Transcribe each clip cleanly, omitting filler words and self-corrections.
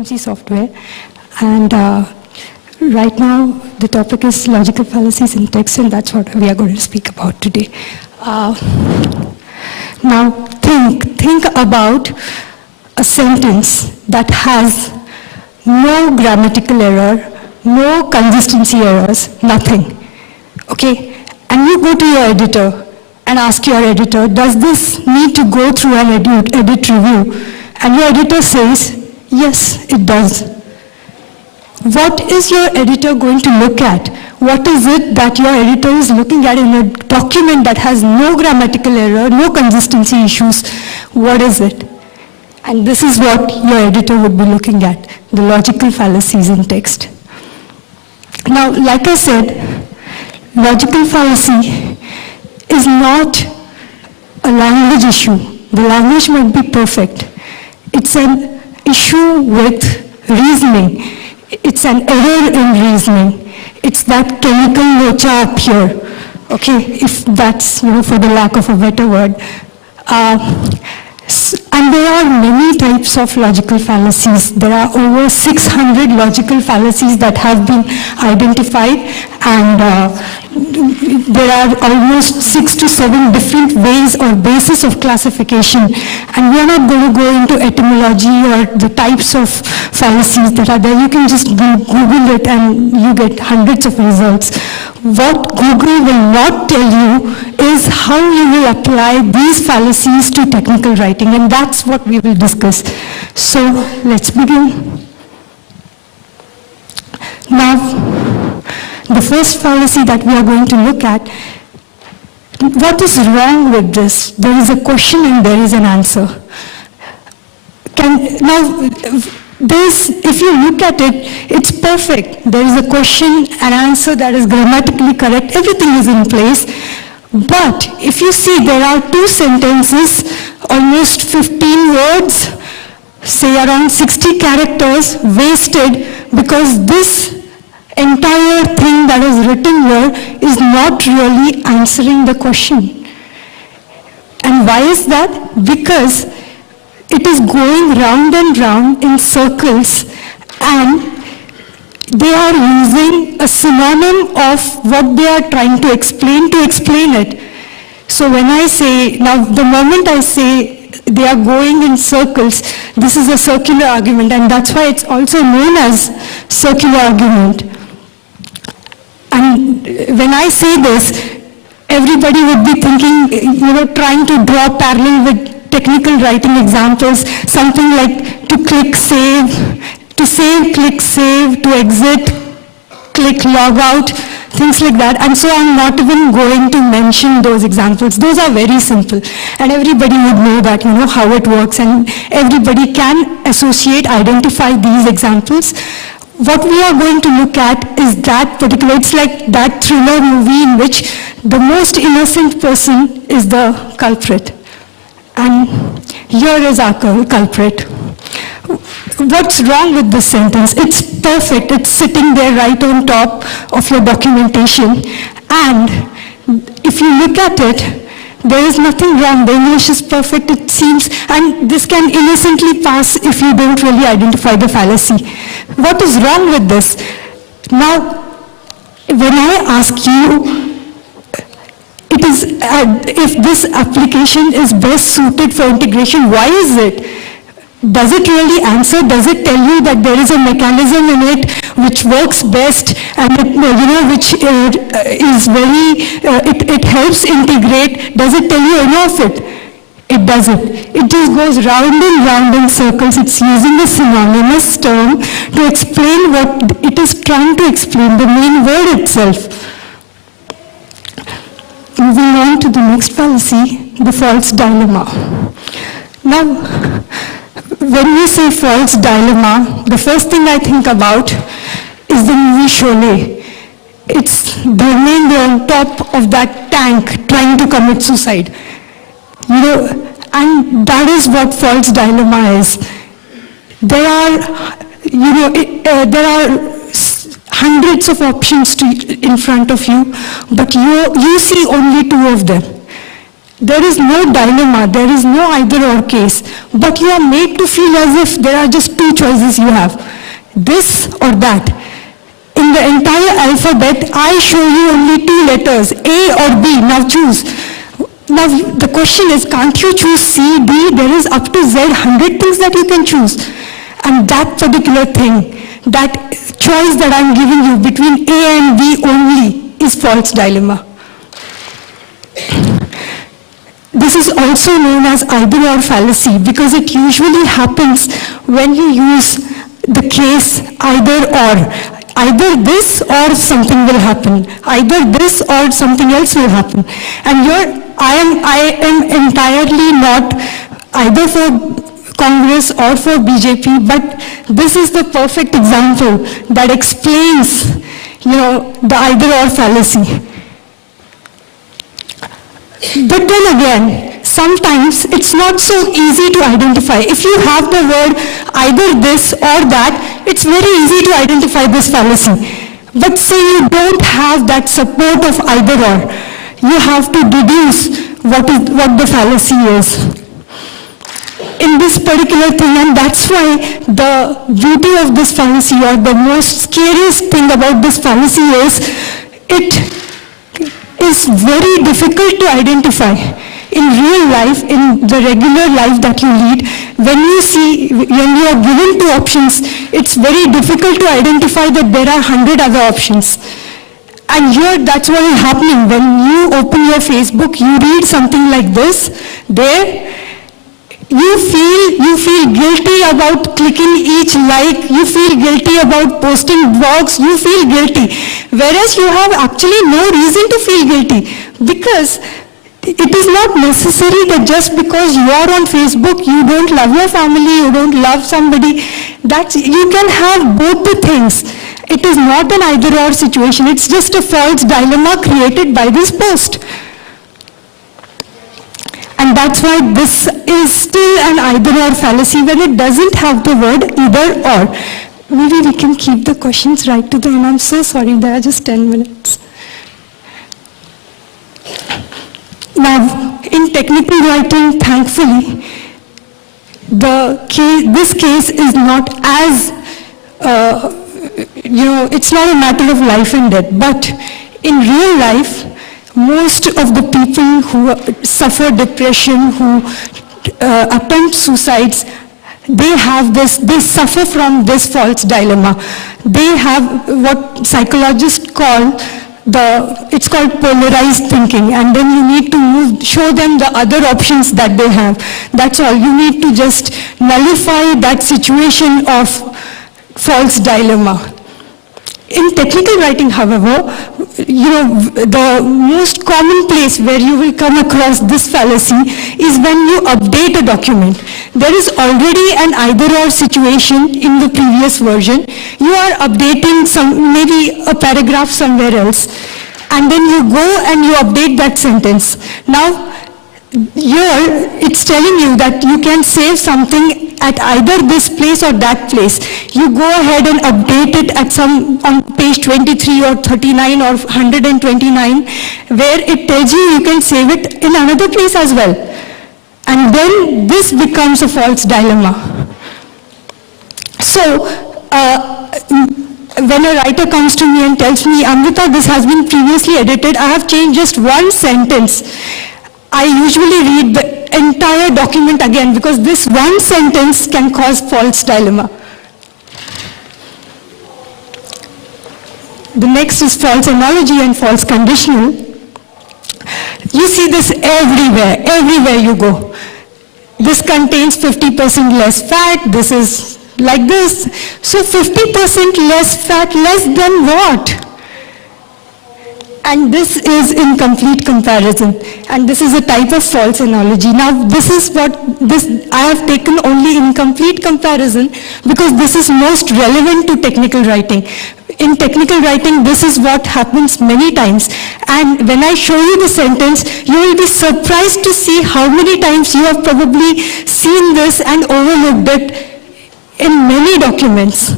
PMC software. And right now, the topic is logical fallacies in text, and that's what we are going to speak about today. Now, think about a sentence that has no grammatical error, no consistency errors, nothing. Okay? And you go to your editor and ask your editor, does this need to go through an edit review? And your editor says, yes, it does. What is your editor going to look at? What is it that your editor is looking at in a document that has no grammatical error, no consistency issues? What is it? And this is what your editor would be looking at, the logical fallacies in text. Now, like I said, logical fallacy is not a language issue. The language might be perfect. It's an issue with reasoning. It's an error in reasoning. It's that chemical nature up here, okay, if that's, for the lack of a better word. And there are many types of logical fallacies. There are over 600 logical fallacies that have been identified, and there are almost 6 to 7 different ways or bases of classification. And we are not going to go into etymology or the types of fallacies that are there. You can just Google it and you get hundreds of results. What Google will not tell you is how you will apply these fallacies to technical writing, and that's what we will discuss. So let's begin. Now, the first fallacy that we are going to look at, what is wrong with this? There is a question and there is an answer. If you look at it, it's perfect. There is a question, an answer that is grammatically correct, everything is in place. But if you see, there are 2 sentences, almost 15 words, say around 60 characters wasted because this entire thing that is written here is not really answering the question. And why is that? Because it is going round and round in circles, and they are using a synonym of what they are trying to explain it. So when I say, now the moment I say they are going in circles, this is a circular argument, and that's why it's also known as circular argument. And when I say this, everybody would be thinking, trying to draw parallel with technical writing examples, something like to click save, to save, click save, to exit, click log out, things like that. And so I'm not even going to mention those examples. Those are very simple. And everybody would know that, how it works, and everybody can associate, identify these examples. What we are going to look at is that particular, it's like that thriller movie in which the most innocent person is the culprit. And here is our culprit. What's wrong with this sentence? It's perfect. It's sitting there right on top of your documentation. And if you look at it, there is nothing wrong. The English is perfect, it seems, and this can innocently pass if you don't really identify the fallacy. What is wrong with this? Now, when I ask you, it is if this application is best suited for integration, why is it? Does it really answer? Does it tell you that there is a mechanism in it which works best and which is very, it helps integrate? Does it tell you any of it? It doesn't. It just goes round and round in circles. It's using a synonymous term to explain what it is trying to explain, the main word itself. Moving on to the next fallacy, the false dilemma. Now, when we say false dilemma, the first thing I think about is the movie Sholay. It's Dharmendra on top of that tank trying to commit suicide. And that is what false dilemma is. There are, there are hundreds of options in front of you, but you see only 2 of them. There is no dilemma, there is no either or case, but you are made to feel as if there are just two choices you have, this or that. In the entire alphabet, I show you only two letters, A or B, now choose. Now the question is, can't you choose C, D? There is up to Z, 100 things that you can choose. And that particular thing, that choice that I'm giving you between A and B only is false dilemma. This is also known as either or fallacy because it usually happens when you use the case either or. Either this or something will happen. Either this or something else will happen. And here I am entirely not either for Congress or for BJP, but this is the perfect example that explains, the either or fallacy. But then again, sometimes it's not so easy to identify. If you have the word either this or that, it's very easy to identify this fallacy. But say you don't have that support of either or, you have to deduce what the fallacy is. In this particular thing, and that's why the beauty of this fallacy, or the most scariest thing about this fallacy is, it is very difficult to identify. In real life, in the regular life that you lead, when you are given two options, it's very difficult to identify that there are 100 other options. And here, that's what is happening. When you open your Facebook, you read something like this, there, you feel guilty about clicking each like, you feel guilty about posting blogs, you feel guilty. Whereas you have actually no reason to feel guilty, because it is not necessary that just because you are on Facebook, you don't love your family, you don't love somebody, that you can have both the things. It is not an either or situation, it's just a false dilemma created by this post. And that's why this is still an either or fallacy when it doesn't have the word either or. Maybe we can keep the questions right to the end. I'm so sorry, there are just 10 minutes. Now, in technical writing, thankfully, this case is not as, it's not a matter of life and death, but in real life, most of the people who suffer depression, who attempt suicides, they suffer from this false dilemma. They have what psychologists call it's called polarized thinking, and then you need to show them the other options that they have. That's all. You need to just nullify that situation of false dilemma. In technical writing, however, the most common place where you will come across this fallacy is when you update a document. There is already an either or situation in the previous version. You are updating maybe a paragraph somewhere else, and then you go and you update that sentence. Now, here, it's telling you that you can save something at either this place or that place. You go ahead and update it on page 23 or 39 or 129, where it tells you can save it in another place as well. And then this becomes a false dilemma. So, when a writer comes to me and tells me, Amrita, this has been previously edited, I have changed just one sentence, I usually read the entire document again, because this one sentence can cause false dilemma. The next is false analogy and false conditional. You see this everywhere you go. This contains 50% less fat, this is like this. So 50% less fat, less than what? And this is incomplete comparison. And this is a type of false analogy. Now, this is I have taken only incomplete comparison because this is most relevant to technical writing. In technical writing, this is what happens many times. And when I show you the sentence, you will be surprised to see how many times you have probably seen this and overlooked it in many documents.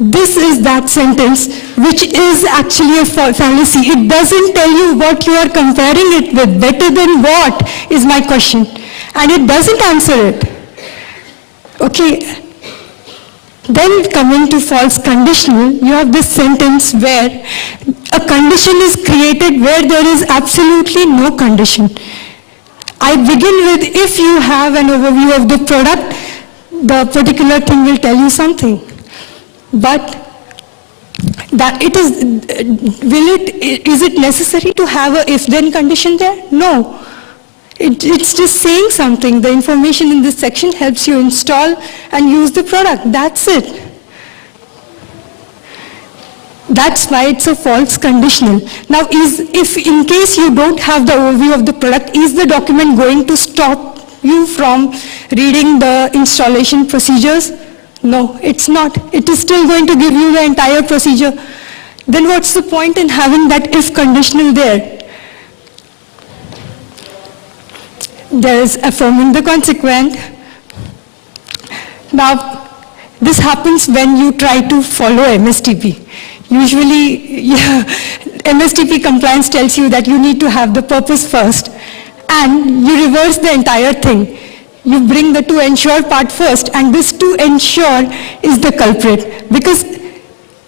This is that sentence which is actually a fallacy. It doesn't tell you what you are comparing it with. Better than what is my question. And it doesn't answer it. Okay. Then coming to false conditional, you have this sentence where a condition is created where there is absolutely no condition. I begin with, if you have an overview of the product, the particular thing will tell you something. But that it is, is it necessary to have a if-then condition there? No. It's just saying something. The information in this section helps you install and use the product. That's it. That's why it's a false conditional. Now, if in case you don't have the overview of the product, is the document going to stop you from reading the installation procedures? No, it's not. It is still going to give you the entire procedure. Then what's the point in having that if conditional there? There is affirming the consequent. Now, this happens when you try to follow MSTP. Usually, MSTP compliance tells you that you need to have the purpose first, and you reverse the entire thing. You bring the to ensure part first, and this to ensure is the culprit, because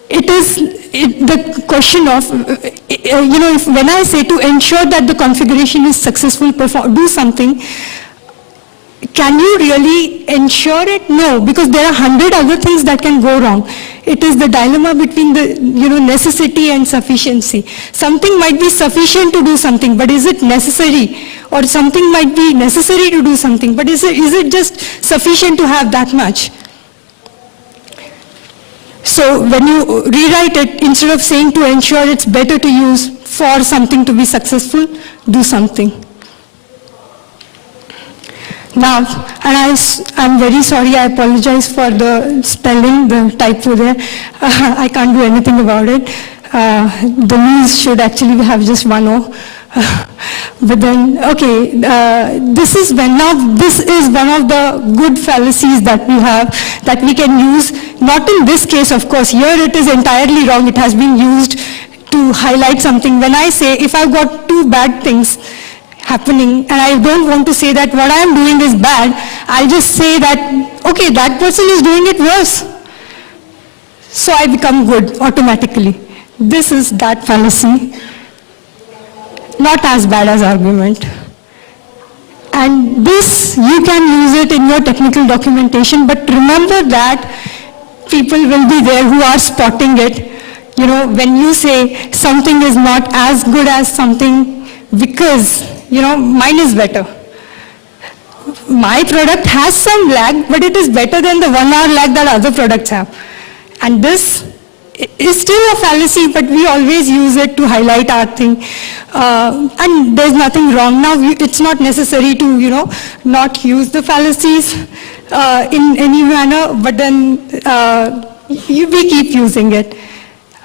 it is the question of, when I say to ensure that the configuration is successful, do something, can you really ensure it? No, because there are 100 other things that can go wrong. It is the dilemma between the necessity and sufficiency. Something might be sufficient to do something, but is it necessary? Or something might be necessary to do something, but is it just sufficient to have that much? So when you rewrite it, instead of saying to ensure, it's better to use for something to be successful, do something. Now, and I'm very sorry, I apologize for the spelling, the typo there. I can't do anything about it. The news should actually have just one O. But then, okay, this is one of the good fallacies that we have, that we can use, not in this case, of course. Here it is entirely wrong. It has been used to highlight something. When I say, if I've got two bad things happening, and I don't want to say that what I'm doing is bad, I'll just say that, okay, that person is doing it worse. So I become good automatically. This is that fallacy. Not as bad as argument. And this, you can use it in your technical documentation, but remember that people will be there who are spotting it. When you say something is not as good as something because, mine is better. My product has some lag, but it is better than the 1 hour lag that other products have. And this is still a fallacy, but we always use it to highlight our thing. And there's nothing wrong. Now, it's not necessary to, not use the fallacies in any manner, but then we keep using it.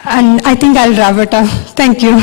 And I think I'll wrap it up. Thank you.